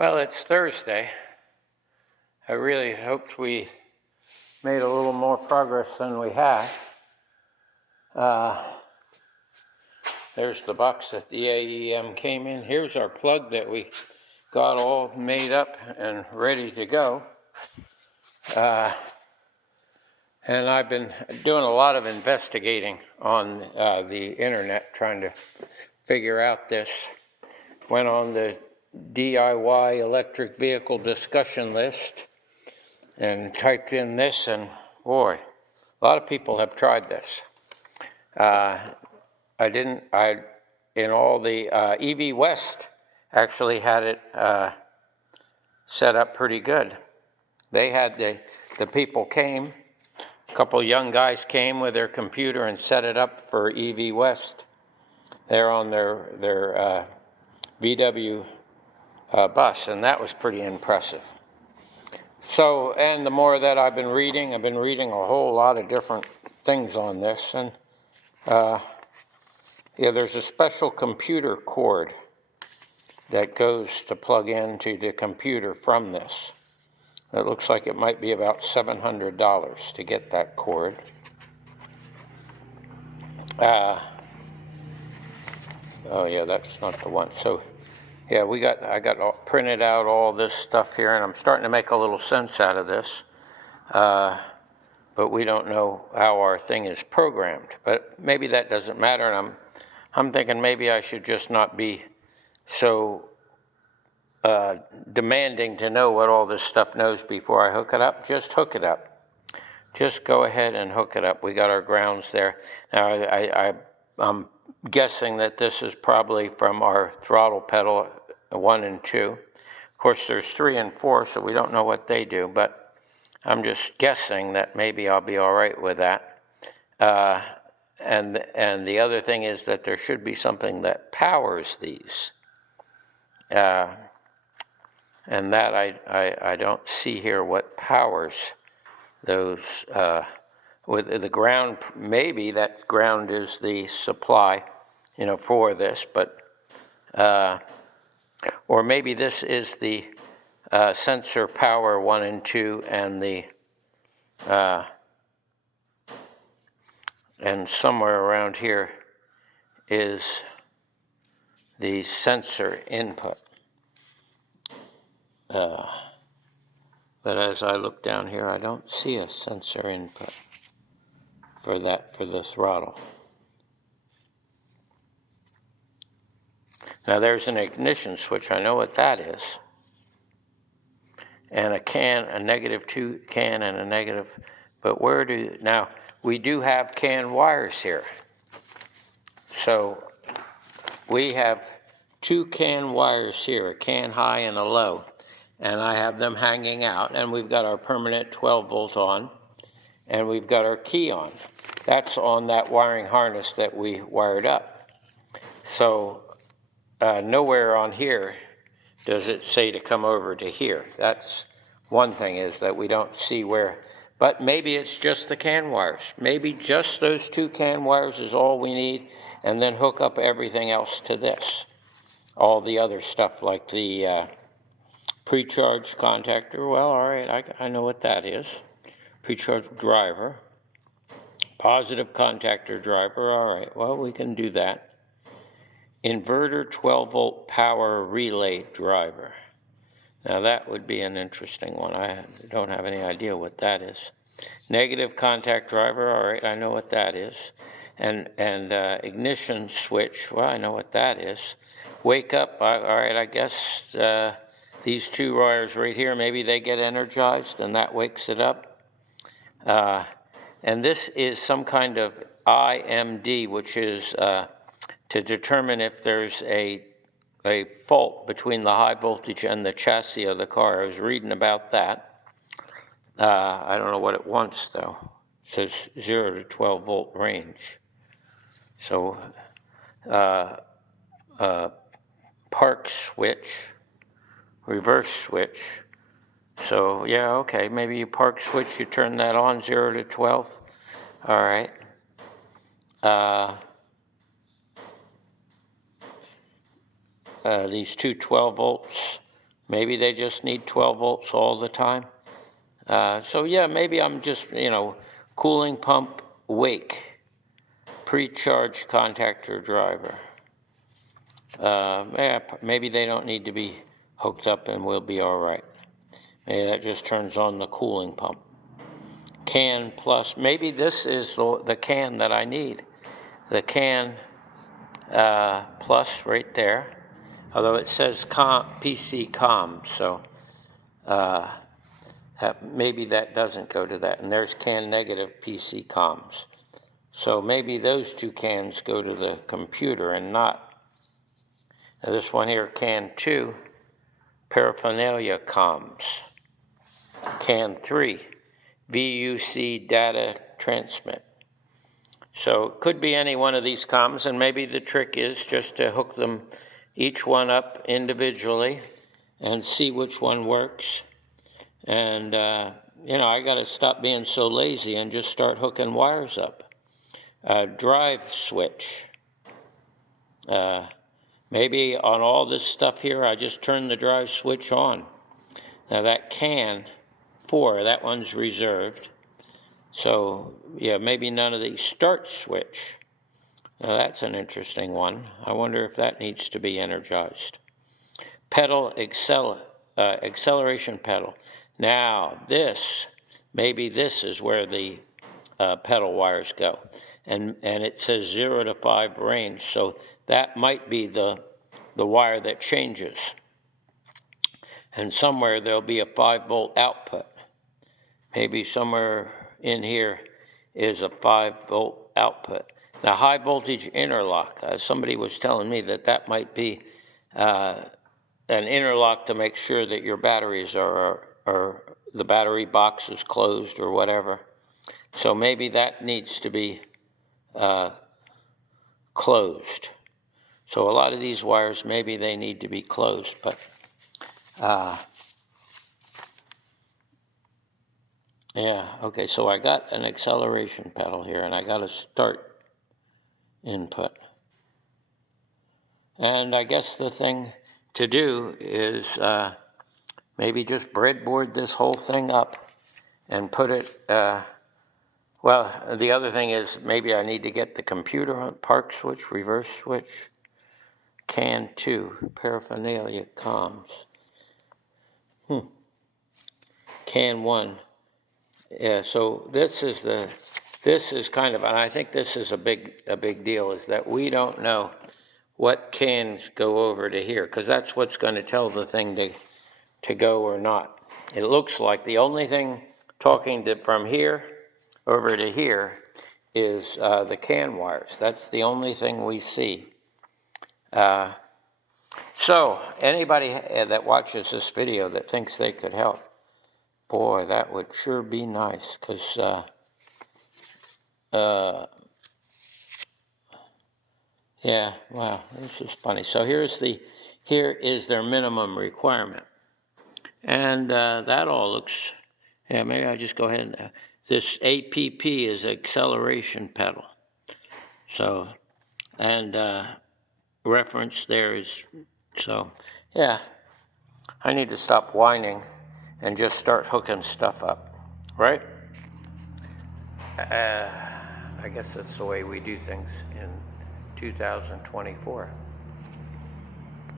Well, it's Thursday. I really hoped we made a little more progress than we have. There's the box that the AEM came in. Here's our plug that we got all made up and ready to go. And I've been doing a lot of investigating on the internet, trying to figure out this. Went on the DIY electric vehicle discussion list and typed in this, and boy, a lot of people have tried this. In all the EV West actually had it set up pretty good. They had the people came, a couple young guys came with their computer and set it up for EV West. They're on their VW bus, and that was pretty impressive. So, and the more that I've been reading a whole lot of different things on this, and there's a special computer cord that goes to plug into the computer from this. It looks like it might be about $700 to get that cord. Oh yeah, that's not the one. So yeah, I got printed out all this stuff here, and I'm starting to make a little sense out of this. But we don't know how our thing is programmed. But maybe that doesn't matter, and I'm thinking maybe I should just not be so demanding to know what all this stuff knows before I hook it up. Just hook it up. Just go ahead and hook it up. We got our grounds there. Now I'm guessing that this is probably from our throttle pedal 1 and 2. Of course, there's 3 and 4, so we don't know what they do, but I'm just guessing that maybe I'll be all right with that. And the other thing is that there should be something that powers these. And that I don't see here what powers those. With the ground, maybe that ground is the supply, for this, but or maybe this is the sensor power 1 and 2, and the and somewhere around here is the sensor input. But as I look down here, I don't see a sensor input for the throttle. Now there's an ignition switch, I know what that is. And a -2 can and a negative, but now we do have CAN wires here. So we have 2 CAN wires here, a CAN high and a low. And I have them hanging out, and we've got our permanent 12 volt on, and we've got our key on. That's on that wiring harness that we wired up. So nowhere on here does it say to come over to here. That's one thing, is that we don't see where, but maybe it's just the CAN wires. Maybe just those 2 CAN wires is all we need, and then hook up everything else to this. All the other stuff like the pre-charge contactor, well, all right, I know what that is. Pre-charge driver. Positive contactor driver, all right, well, we can do that. Inverter 12 volt power relay driver. Now that would be an interesting one. I don't have any idea what that is. Negative contact driver, all right, I know what that is. And ignition switch, well, I know what that is. Wake up, all right, I guess these 2 wires right here, maybe they get energized and that wakes it up. And this is some kind of IMD, which is to determine if there's a fault between the high voltage and the chassis of the car. I was reading about that. I don't know what it wants, though. It says 0 to 12 volt range. So park switch, reverse switch. So yeah, okay, maybe you park switch, you turn that on, 0 to 12. All right. These 2 12 volts Maybe they just need 12 volts all the time. So yeah, maybe I'm just, cooling pump wake, pre-charge contactor driver. Maybe they don't need to be hooked up and we'll be all right. Maybe that just turns on the cooling pump. CAN plus, maybe this is the CAN that I need. The CAN plus right there, although it says PC COM, so maybe that doesn't go to that. And there's CAN negative PC comms. So maybe those two cans go to the computer and not. Now this one here, CAN 2, paraphernalia comms. CAN 3, VUC data transmit. So it could be any one of these comms, and maybe the trick is just to hook them each one up individually and see which one works. And, I got to stop being so lazy and just start hooking wires up. Drive switch. Maybe on all this stuff here, I just turn the drive switch on. Now that CAN 4, that one's reserved. So, yeah, maybe none of these. Start switch. Now that's an interesting one. I wonder if that needs to be energized. Pedal acceleration pedal. Now maybe this is where the pedal wires go. And it says 0 to 5 range, so that might be the wire that changes. And somewhere there'll be a 5-volt output. Maybe somewhere in here is a 5-volt output. Now, high voltage interlock, somebody was telling me that might be an interlock to make sure that your batteries are the battery box is closed or whatever. So maybe that needs to be closed. So a lot of these wires, maybe they need to be closed, but yeah, okay, so I got an acceleration pedal here, and I got a start input. And I guess the thing to do is maybe just breadboard this whole thing up and put it, well, the other thing is maybe I need to get the computer on park switch, reverse switch, CAN 2, paraphernalia comms. CAN 1. Yeah, so this is kind of, and I think this is a big deal, is that we don't know what cans go over to here, because that's what's going to tell the thing to go or not. It looks like the only thing talking from here over to here is the CAN wires. That's the only thing we see. So anybody that watches this video that thinks they could help, boy, that would sure be nice, because yeah, wow, this is funny. So here is their minimum requirement. And that all looks, yeah, maybe I'll just go ahead and, this APP is acceleration pedal. So, and reference there is, so, yeah, I need to stop whining and just start hooking stuff up, right? I guess that's the way we do things in 2024.